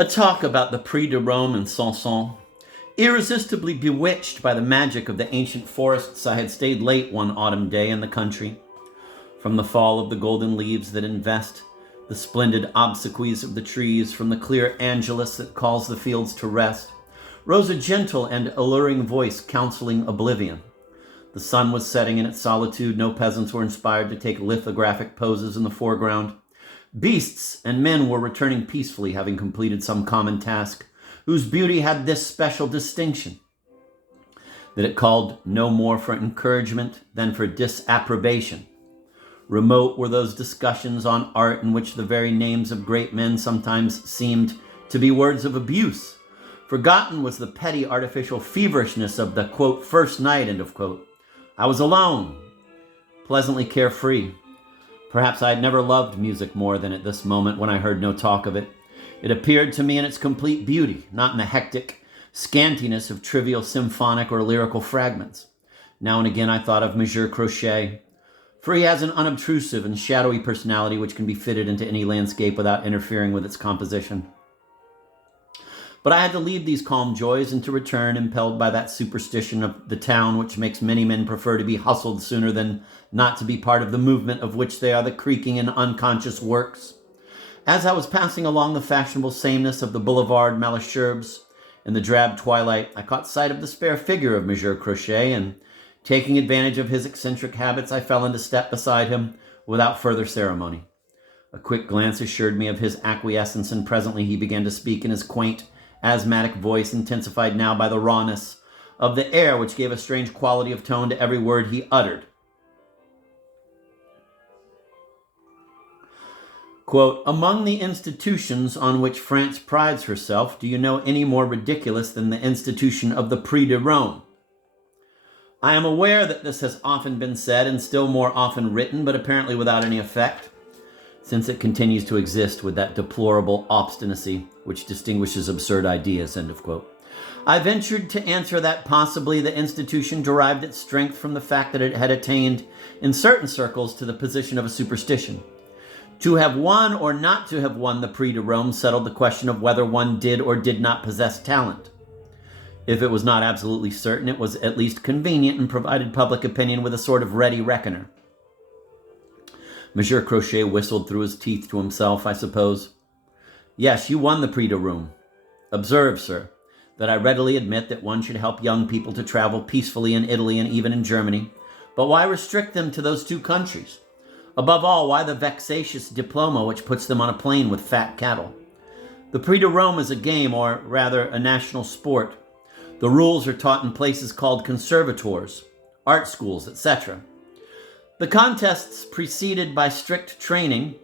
A talk about the Prix de Rome and Sanson. Irresistibly bewitched by the magic of the ancient forests, I had stayed late one autumn day in the country. From the fall of the golden leaves that invest the splendid obsequies of the trees, from the clear angelus that calls the fields to rest, rose a gentle and alluring voice counseling oblivion. The sun was setting in its solitude. No peasants were inspired to take lithographic poses in the foreground. Beasts and men were returning peacefully, having completed some common task, whose beauty had this special distinction, that it called no more for encouragement than for disapprobation. Remote were those discussions on art in which the very names of great men sometimes seemed to be words of abuse. Forgotten was the petty artificial feverishness of the, quote, first night, end of quote. I was alone, pleasantly carefree. Perhaps I had never loved music more than at this moment when I heard no talk of it. It appeared to me in its complete beauty, not in the hectic scantiness of trivial symphonic or lyrical fragments. Now and again I thought of Monsieur Croche, for he has an unobtrusive and shadowy personality which can be fitted into any landscape without interfering with its composition. But I had to leave these calm joys and to return, impelled by that superstition of the town which makes many men prefer to be hustled sooner than not to be part of the movement of which they are the creaking and unconscious works. As I was passing along the fashionable sameness of the Boulevard Malesherbes in the drab twilight, I caught sight of the spare figure of Monsieur Croche, and taking advantage of his eccentric habits, I fell into step beside him without further ceremony. A quick glance assured me of his acquiescence, and presently he began to speak in his quaint, asthmatic voice, intensified now by the rawness of the air, which gave a strange quality of tone to every word he uttered. Quote, among the institutions on which France prides herself, do you know any more ridiculous than the institution of the Prix de Rome? I am aware that this has often been said and still more often written, but apparently without any effect, since it continues to exist with that deplorable obstinacy which distinguishes absurd ideas, end of quote. I ventured to answer that possibly the institution derived its strength from the fact that it had attained, in certain circles, to the position of a superstition. To have won or not to have won the Prix de Rome settled the question of whether one did or did not possess talent. If it was not absolutely certain, it was at least convenient and provided public opinion with a sort of ready reckoner. Monsieur Croche whistled through his teeth to himself, I suppose. Yes, you won the Prix de Rome. Observe, sir, that I readily admit that one should help young people to travel peacefully in Italy and even in Germany. But why restrict them to those two countries? Above all, why the vexatious diploma which puts them on a plane with fat cattle? The Prix de Rome is a game, or rather a national sport. The rules are taught in places called conservators, art schools, etc. The contests, preceded by strict training,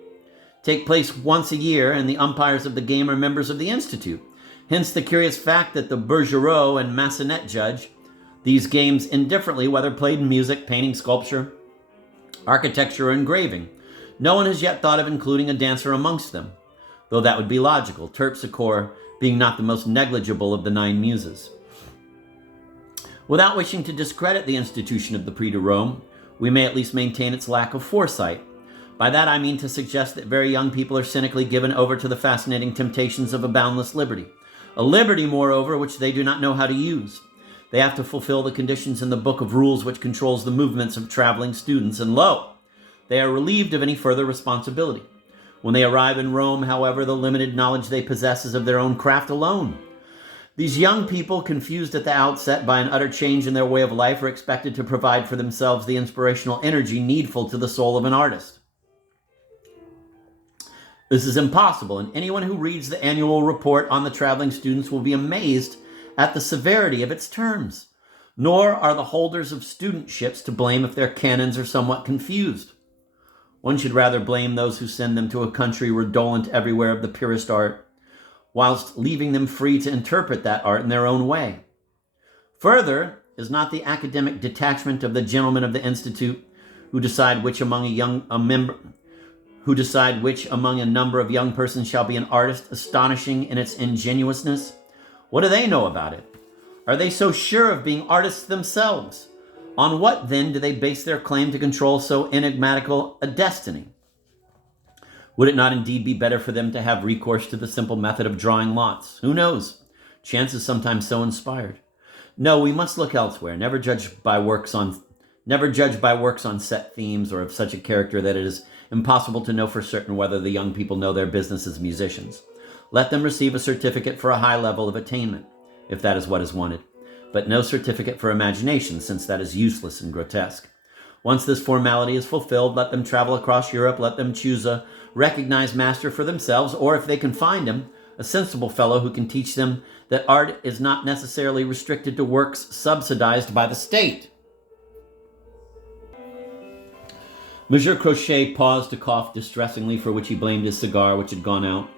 take place once a year, and the umpires of the game are members of the Institute. Hence the curious fact that the Bergerot and Massenet judge these games indifferently, whether played in music, painting, sculpture, architecture, or engraving. No one has yet thought of including a dancer amongst them, though that would be logical, terpsichore being not the most negligible of the 9 muses. Without wishing to discredit the institution of the Prix de Rome, we may at least maintain its lack of foresight. By that I mean to suggest that very young people are cynically given over to the fascinating temptations of a boundless liberty. A liberty, moreover, which they do not know how to use. They have to fulfill the conditions in the book of rules which controls the movements of traveling students, and lo, they are relieved of any further responsibility. When they arrive in Rome, however, the limited knowledge they possess is of their own craft alone. These young people, confused at the outset by an utter change in their way of life, are expected to provide for themselves the inspirational energy needful to the soul of an artist. This is impossible, and anyone who reads the annual report on the traveling students will be amazed at the severity of its terms. Nor are the holders of studentships to blame if their canons are somewhat confused. One should rather blame those who send them to a country redolent everywhere of the purest art, whilst leaving them free to interpret that art in their own way. Further, is not the academic detachment of the gentlemen of the Institute, who decide which among a number of young persons shall be an artist, astonishing in its ingenuousness? What do they know about it? Are they so sure of being artists themselves? On what, then, do they base their claim to control so enigmatical a destiny? Would it not indeed be better for them to have recourse to the simple method of drawing lots? Who knows? Chance is sometimes so inspired. No, we must look elsewhere. Never judge by works on set themes or of such a character that it is impossible to know for certain whether the young people know their business as musicians. Let them receive a certificate for a high level of attainment, if that is what is wanted, but no certificate for imagination, since that is useless and grotesque. Once this formality is fulfilled, let them travel across Europe, let them choose a recognized master for themselves, or if they can find him, a sensible fellow who can teach them that art is not necessarily restricted to works subsidized by the state. Monsieur Croche paused to cough distressingly, for which he blamed his cigar, which had gone out.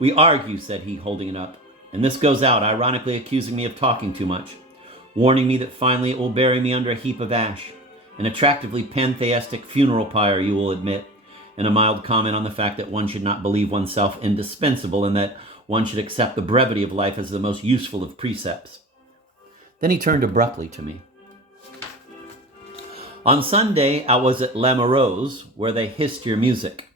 We argue, said he, holding it up, and this goes out, ironically accusing me of talking too much, warning me that finally it will bury me under a heap of ash. An attractively pantheistic funeral pyre, you will admit, and a mild comment on the fact that one should not believe oneself indispensable and that one should accept the brevity of life as the most useful of precepts. Then he turned abruptly to me. On Sunday, I was at Les Moreau's, where they hissed your music.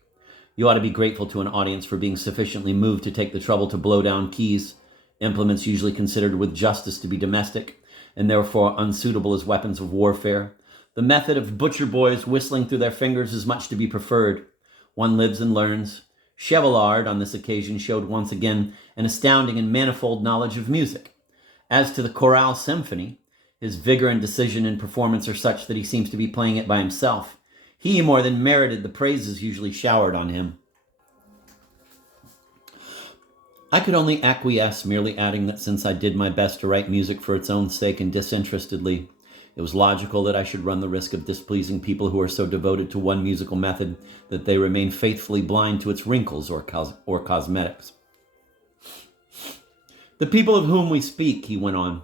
You ought to be grateful to an audience for being sufficiently moved to take the trouble to blow down keys, implements usually considered with justice to be domestic, and therefore unsuitable as weapons of warfare. The method of butcher boys whistling through their fingers is much to be preferred. One lives and learns. Chevallard, on this occasion, showed once again an astounding and manifold knowledge of music. As to the chorale symphony, his vigor and decision in performance are such that he seems to be playing it by himself. He more than merited the praises usually showered on him. I could only acquiesce, merely adding that since I did my best to write music for its own sake and disinterestedly, it was logical that I should run the risk of displeasing people who are so devoted to one musical method that they remain faithfully blind to its wrinkles or cosmetics. The people of whom we speak, he went on,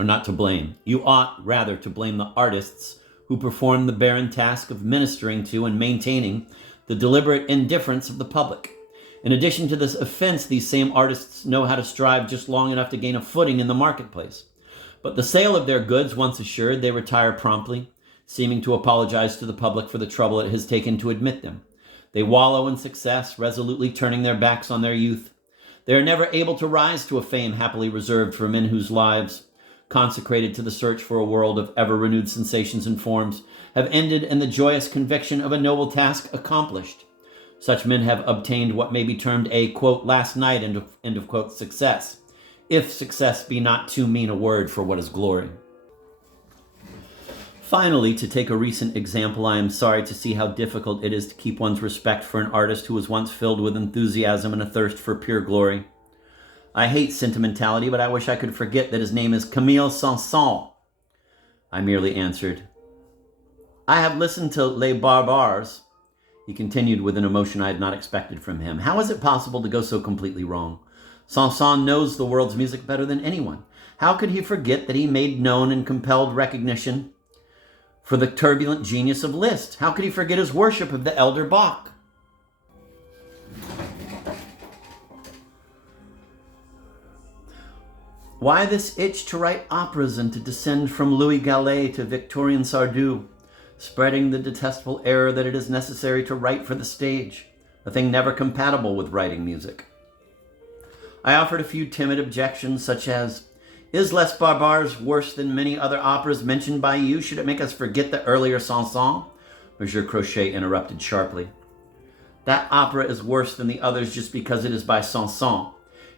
are not to blame. You ought, rather, to blame the artists who perform the barren task of ministering to and maintaining the deliberate indifference of the public. In addition to this offense, these same artists know how to strive just long enough to gain a footing in the marketplace. But the sale of their goods once assured, they retire promptly, seeming to apologize to the public for the trouble it has taken to admit them. They wallow in success, resolutely turning their backs on their youth. They are never able to rise to a fame happily reserved for men whose lives, consecrated to the search for a world of ever-renewed sensations and forms, have ended in the joyous conviction of a noble task accomplished. Such men have obtained what may be termed a, quote, last night, end of quote, success, if success be not too mean a word for what is glory. Finally, to take a recent example, I am sorry to see how difficult it is to keep one's respect for an artist who was once filled with enthusiasm and a thirst for pure glory. I hate sentimentality, but I wish I could forget that his name is Camille Saint-Saëns. I merely answered, I have listened to Les Barbares. He continued with an emotion I had not expected from him. How is it possible to go so completely wrong? Saint-Saëns knows the world's music better than anyone. How could he forget that he made known and compelled recognition for the turbulent genius of Liszt? How could he forget his worship of the elder Bach? Why this itch to write operas and to descend from Louis Gallet to Victorien Sardou, spreading the detestable error that it is necessary to write for the stage, a thing never compatible with writing music? I offered a few timid objections, such as, is Les Barbares worse than many other operas mentioned by you? Should it make us forget the earlier Saint-Saëns? Monsieur Croche interrupted sharply. That opera is worse than the others just because it is by Saint-Saëns.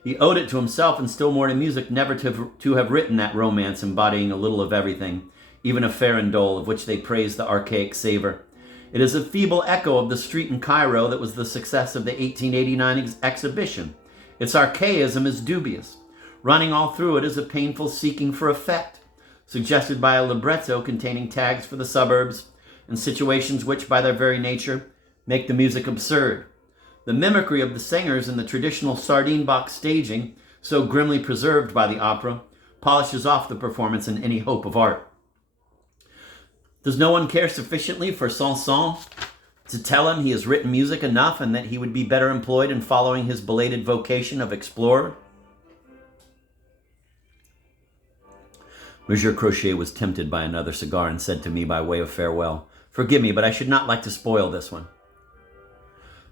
He owed it to himself and still more to music never to have written that romance embodying a little of everything, even a farandole of which they praise the archaic savor. It is a feeble echo of the street in Cairo that was the success of the 1889 exhibition. Its archaism is dubious. Running all through it is a painful seeking for effect, suggested by a libretto containing tags for the suburbs and situations which, by their very nature, make the music absurd. The mimicry of the singers in the traditional sardine box staging, so grimly preserved by the opera, polishes off the performance in any hope of art. Does no one care sufficiently for Saint-Saëns to tell him he has written music enough and that he would be better employed in following his belated vocation of explorer? Monsieur Croche was tempted by another cigar and said to me by way of farewell, Forgive me, but I should not like to spoil this one.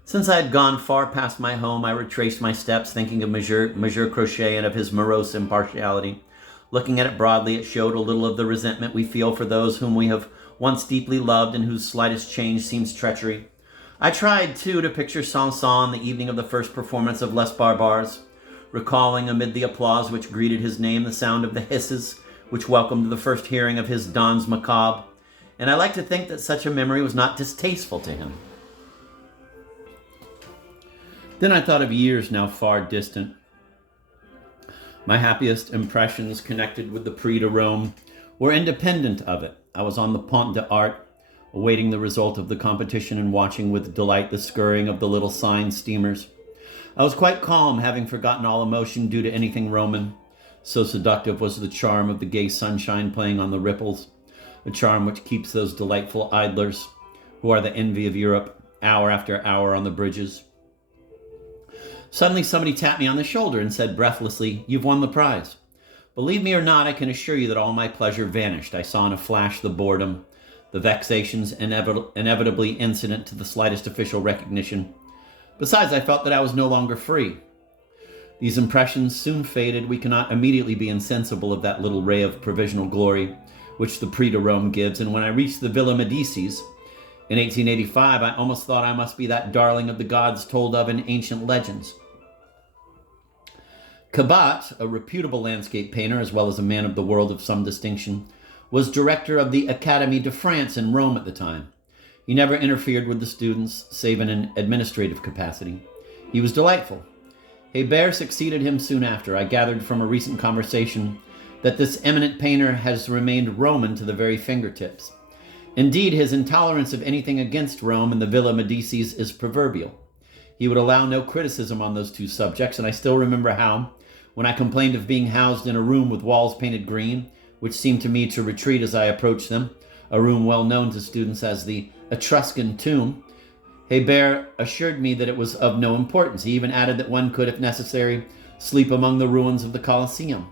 Since I had gone far past my home, I retraced my steps, thinking of Monsieur Croche and of his morose impartiality. Looking at it broadly, it showed a little of the resentment we feel for those whom we have once deeply loved and whose slightest change seems treachery. I tried, too, to picture Sanson the evening of the first performance of Les Barbares, recalling amid the applause which greeted his name the sound of the hisses which welcomed the first hearing of his Danse Macabre, and I like to think that such a memory was not distasteful to him. Then I thought of years now far distant. My happiest impressions connected with the Prix de Rome were independent of it. I was on the Pont d'Art, awaiting the result of the competition and watching with delight the scurrying of the little sign steamers. I was quite calm, having forgotten all emotion due to anything Roman. So seductive was the charm of the gay sunshine playing on the ripples, a charm which keeps those delightful idlers, who are the envy of Europe, hour after hour on the bridges. Suddenly somebody tapped me on the shoulder and said breathlessly, "You've won the prize." Believe me or not, I can assure you that all my pleasure vanished. I saw in a flash the boredom, the vexations inevitably incident to the slightest official recognition. Besides, I felt that I was no longer free. These impressions soon faded. We cannot immediately be insensible of that little ray of provisional glory which the Prix de Rome gives, and when I reached the Villa Medicis in 1885, I almost thought I must be that darling of the gods told of in ancient legends. Cabot, a reputable landscape painter as well as a man of the world of some distinction, was director of the Académie de France in Rome at the time. He never interfered with the students, save in an administrative capacity. He was delightful. Hébert succeeded him soon after. I gathered from a recent conversation that this eminent painter has remained Roman to the very fingertips. Indeed, his intolerance of anything against Rome and the Villa Medicis is proverbial. He would allow no criticism on those two subjects, and I still remember how, when I complained of being housed in a room with walls painted green, which seemed to me to retreat as I approached them, a room well known to students as the Etruscan tomb, Hébert assured me that it was of no importance. He even added that one could, if necessary, sleep among the ruins of the Colosseum.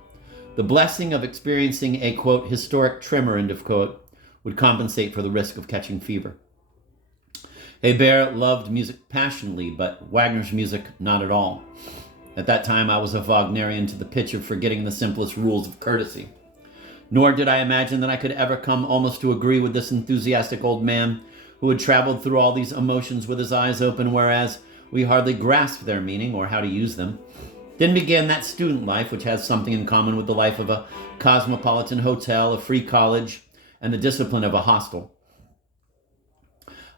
The blessing of experiencing a, quote, historic tremor, end of quote, would compensate for the risk of catching fever. Hébert loved music passionately, but Wagner's music not at all. At that time, I was a Wagnerian to the pitch of forgetting the simplest rules of courtesy. Nor did I imagine that I could ever come almost to agree with this enthusiastic old man who had traveled through all these emotions with his eyes open, whereas we hardly grasped their meaning or how to use them. Then began that student life, which has something in common with the life of a cosmopolitan hotel, a free college, and the discipline of a hostel.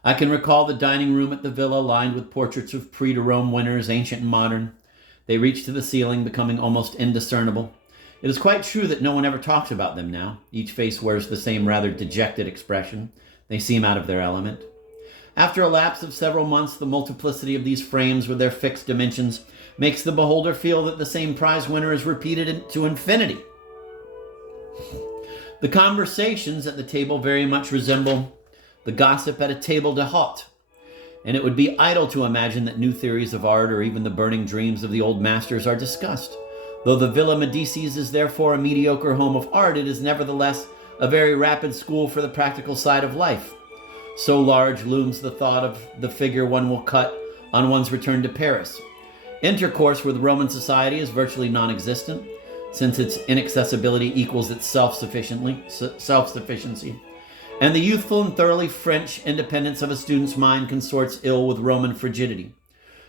I can recall the dining room at the villa lined with portraits of Prix de Rome winners, ancient and modern. They reached to the ceiling, becoming almost indiscernible. It is quite true that no one ever talks about them now. Each face wears the same rather dejected expression. They seem out of their element. After a lapse of several months, the multiplicity of these frames with their fixed dimensions makes the beholder feel that the same prize winner is repeated to infinity. The conversations at the table very much resemble the gossip at a table d'hôte, and it would be idle to imagine that new theories of art or even the burning dreams of the old masters are discussed. Though the Villa Medicis is therefore a mediocre home of art, it is nevertheless a very rapid school for the practical side of life. So large looms the thought of the figure one will cut on one's return to Paris. Intercourse with Roman society is virtually non-existent, since its inaccessibility equals its self-sufficiency. And the youthful and thoroughly French independence of a student's mind consorts ill with Roman frigidity.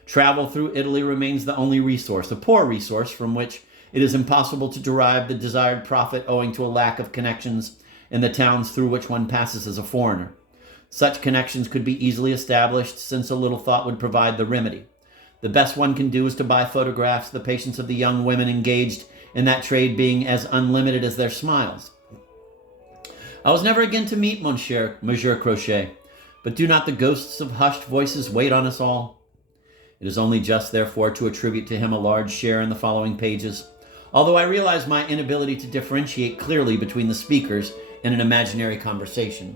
Travel through Italy remains the only resource, a poor resource from which it is impossible to derive the desired profit owing to a lack of connections in the towns through which one passes as a foreigner. Such connections could be easily established, since a little thought would provide the remedy. The best one can do is to buy photographs, the patience of the young women engaged in that trade being as unlimited as their smiles. I was never again to meet Monsieur Croche, but do not the ghosts of hushed voices wait on us all? It is only just, therefore, to attribute to him a large share in the following pages, although I realize my inability to differentiate clearly between the speakers in an imaginary conversation.